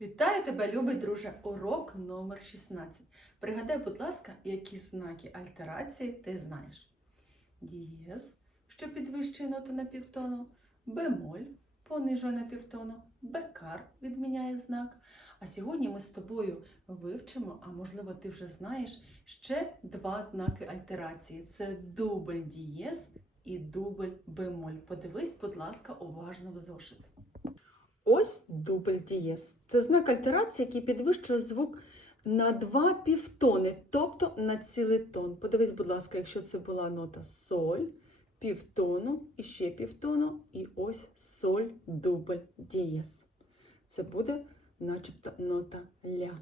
Вітаю тебе, любий друже! Урок номер 16. Пригадай, будь ласка, які знаки альтерації ти знаєш. Дієз, що підвищує ноту на півтону, бемоль понижує на півтону, бекар відміняє знак. А сьогодні ми з тобою вивчимо, а можливо, ти вже знаєш ще два знаки альтерації: це дубль дієз і дубль бемоль. Подивись, будь ласка, уважно в зошит. Ось дубль дієз. Це знак альтерації, який підвищує звук на два півтони, тобто на цілий тон. Подивись, будь ласка, якщо це була нота соль, півтону і ще півтону, і ось соль дубль дієз. Це буде начебто нота ля.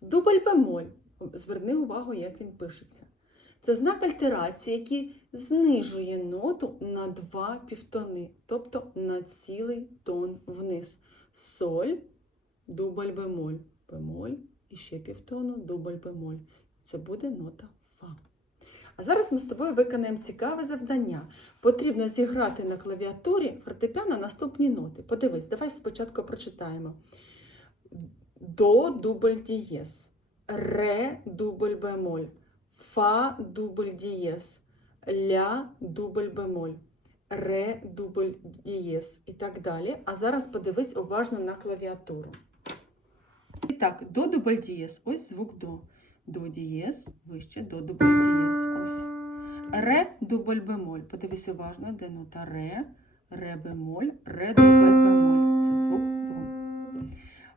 Дубль бемоль. Зверни увагу, як він пишеться. Це знак альтерації, який знижує ноту на два півтони, тобто на цілий тон вниз. Соль, дубль бемоль, бемоль і ще півтону, дубль бемоль. Це буде нота фа. А зараз ми з тобою виконаємо цікаве завдання. Потрібно зіграти на клавіатурі фортепіано наступні ноти. Подивись, давай спочатку прочитаємо. До дубль дієз, ре дубль бемоль, фа дубль дієз, ля дубль бемоль, ре дубль дієз і так далі. А зараз подивись уважно на клавіатуру. І так, до дубль дієз. Ось звук до. До дієз, вище, до дубль дієз. Ось. Ре дубль бемоль. Подивись уважно, де нота ре, ре бемоль, ре дубль бемоль. Це звук до.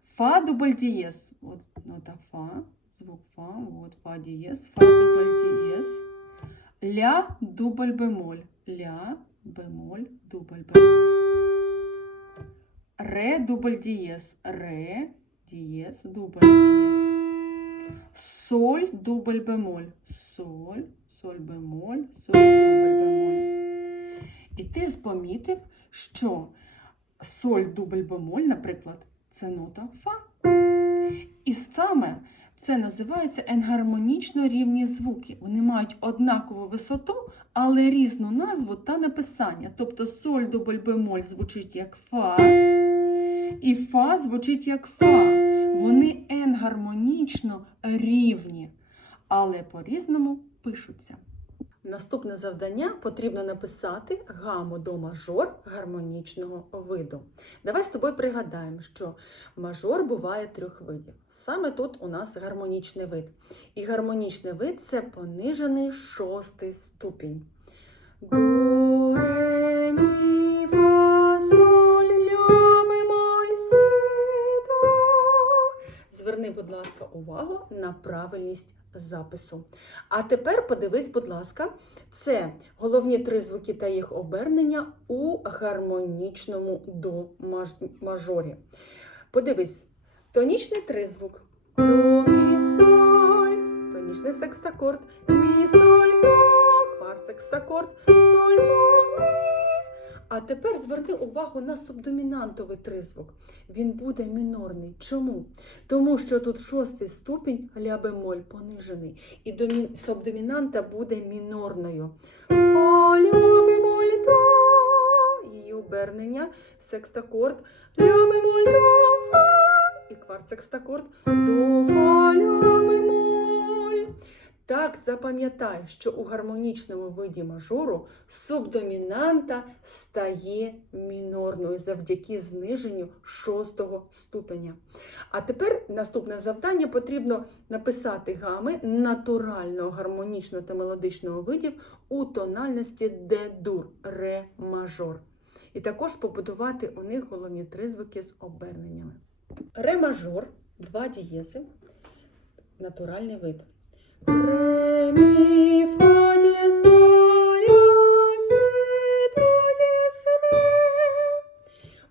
Фа дубль дієз. От нота фа, звук фа, от фа дієз, фа дубль дієз. Ля дубль бемоль. Ля бемоль дубль бемоль. Ре дубль дієз. Ре дієз дубль дієз. Соль дубль бемоль. Соль, соль бемоль, соль дубль бемоль. І ти помітив, що соль дубль бемоль, наприклад, це нота фа. І саме це називається енгармонічно рівні звуки. Вони мають однакову висоту, але різну назву та написання. Тобто соль дубль бемоль звучить як фа, і фа звучить як фа. Вони енгармонічно рівні, але по-різному пишуться. Наступне завдання потрібно написати гаму до мажор гармонічного виду. Давай з тобою пригадаємо, що мажор буває трьох видів. Саме тут у нас гармонічний вид. І гармонічний вид це понижений шостий ступінь. До, Зверни, будь ласка, увагу на правильність запису. А тепер подивись, будь ласка, це головні три звуки та їх обернення у гармонічному до мажорі. Подивись, тонічний тризвук. До, мі, соль, тонічний секстакорд, мі, соль, до, кварт секстакорд, соль, до, мі. А тепер зверни увагу на субдомінантовий тризвук. Він буде мінорний. Чому? Тому що тут шостий ступінь ля бемоль понижений, і домі... субдомінанта буде мінорною. Фа, ля бемоль, до. Її обернення, секстакорд, ля бемоль, до, фа. І кварт секстакорд, до, фа, ля бемоль. Так запам'ятай, що у гармонічному виді мажору субдомінанта стає мінорною завдяки зниженню шостого ступеня. А тепер наступне завдання потрібно написати гами натурального гармонічного та мелодичного видів у тональності Д-дур, ре мажор. І також побудувати у них головні три звуки з оберненнями. Ре мажор, два дієзи, натуральний вид.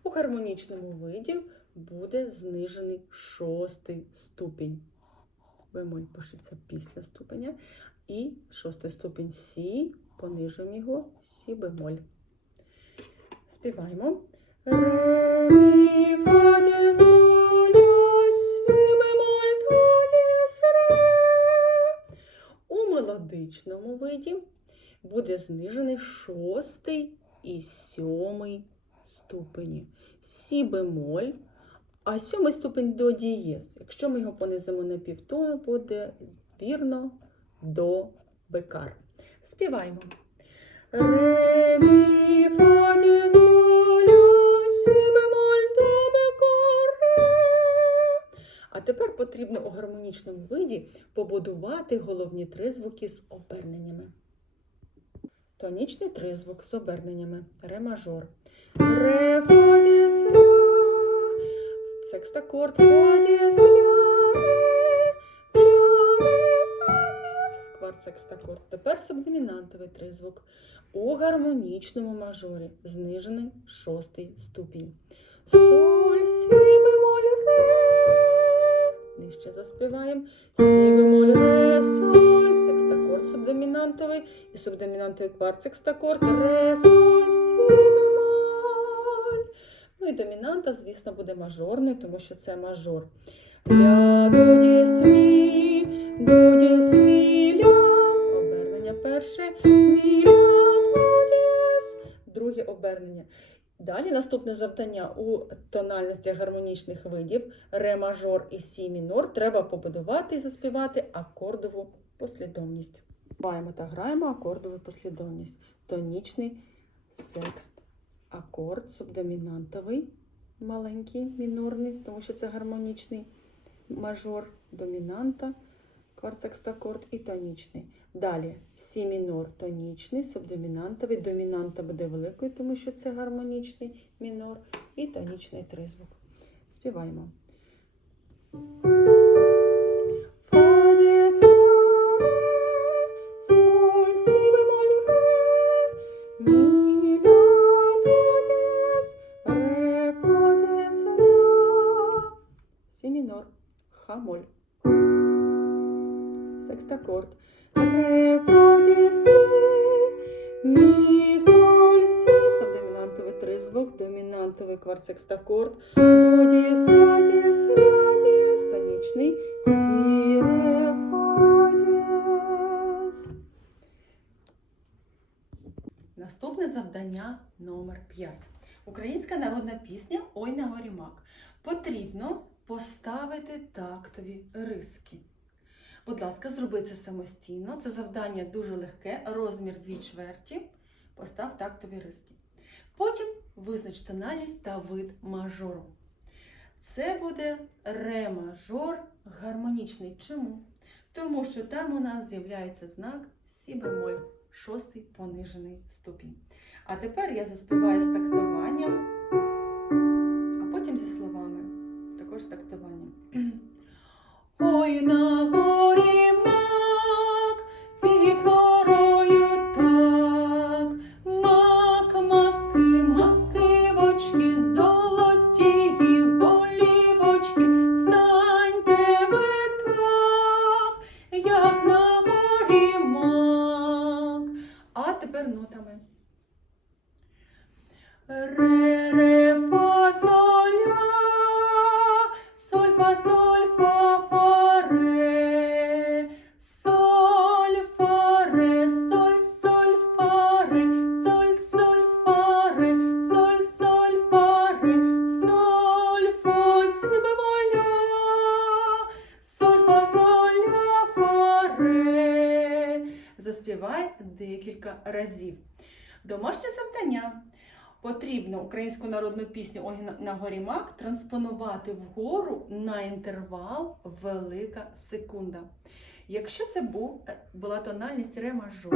У гармонічному виді буде знижений шостий ступінь. Бемоль пишеться після ступеня. І шостий ступінь Сі, понижуємо його, Сі бемоль. Співаємо. Ре, мі, фа, дієз, соль, У мелодичному виді буде знижений шостий і сьомий ступені. Сі бемоль, А сьомий ступень до дієз. Якщо ми його понизимо на півтону, буде збірно до бекар. Співаємо. Ре, виді побудувати головні тризвуки з оберненнями. Тонічний тризвук з оберненнями. Ре мажор. Ре, фа, діс. Секстакорд, фа, діс, ре, ля, ре, фа, секстакорд. Тепер субдомінантовий тризвук. У гармонічному мажорі знижений шостий ступінь. Соль, сі. Нижче заспіваємо. Сі, бемоль, ре, соль. Секстакорд субдомінантовий. І субдомінантовий кварт секстакорд. Ре, соль, сі, бемоль. Ну і домінанта, звісно, буде мажорною, тому що це мажор. Ля, до, діс, мі, до, діс, мі, ля. Обернення перше. Мі, ля, до, діс. Друге обернення. Далі наступне завдання у тональностях гармонічних видів ре мажор і сі мінор треба побудувати і заспівати акордову послідовність. Співаємо та граємо акордову послідовність. Тонічний секст, акорд субдомінантовий, маленький, мінорний, тому що це гармонічний мажор, домінанта, кварт-секстакорд і тонічний. Далі. Сі мінор тонічний, субдомінантовий, домінанта буде великою, тому що це гармонічний мінор. І тонічний тризвук. Співаємо. Сі, бемоль, ре, Секстакорд. Ре, фа, дієс, сі, мі, соль, сі. Субдомінантовий тризвук, домінантовий кварт секстакорд. До, дієс, фа, дієс, ля, дієс, тонічний. Сі, ре, фа, дієс. Наступне завдання номер 5. Українська народна пісня Ой на горі мак. Потрібно поставити тактові риски. Будь ласка, зроби це самостійно. Це завдання дуже легке, розмір 2 чверті. Постав тактові риски. Потім визнач тональність та вид мажору. Це буде ре мажор гармонічний. Чому? Тому що там у нас з'являється знак сі бемоль, шостий понижений ступінь. А тепер я заспіваю з тактуванням, а потім зі словами. Також з тактуванням. Ой на горі соль, фа, соль, фа, соль, соль, фа, соль, соль, фа, соль, соль, фа, соль, фа, соль, фа, соль, ля. Заспівай декілька разів. Домашнє завдання. Потрібно українську народну пісню «Ой на- горі мак транспонувати вгору на інтервал велика секунда. Якщо це був, е, була тональність ре мажор,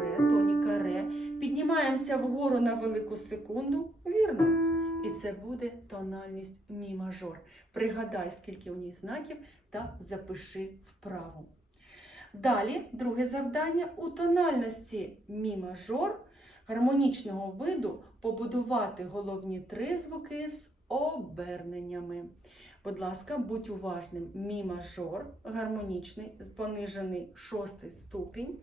ре, тоніка ре, піднімаємося вгору на велику секунду, вірно. І це буде тональність мі мажор. Пригадай, скільки у ній знаків, та запиши вправо. Далі, друге завдання у тональності мі мажор гармонічного виду побудувати головні три звуки з оберненнями. Будь ласка, будь уважним. Мі мажор, гармонічний, понижений шостий ступінь.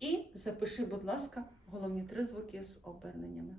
І запиши, будь ласка, головні три звуки з оберненнями.